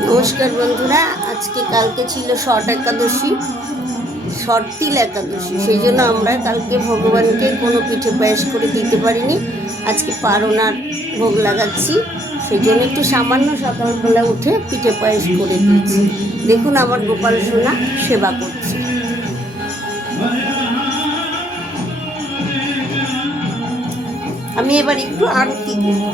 নমস্কার বন্ধুরা, আজকে কালকে ছিল ষট একাদশী, তিল একাদশী। সেই জন্য আমরা কালকে ভগবানকে কোনো পিঠে পায়েস করে দিতে পারিনি। আজকে পারনার ভোগ লাগাচ্ছি, সেই জন্য একটু সামান্য সকালবেলা উঠে পিঠে পায়েস করে দিয়েছি। দেখুন আমার গোপাল সোনা সেবা করছে। আমি এবার একটু আরতি করব।